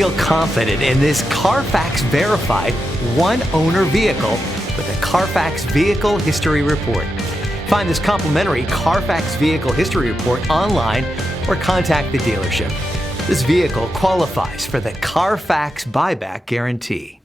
Feel confident in this Carfax verified one-owner vehicle with a Carfax Vehicle History Report. Find this complimentary Carfax Vehicle History Report online or contact the dealership. This vehicle qualifies for the Carfax Buyback Guarantee.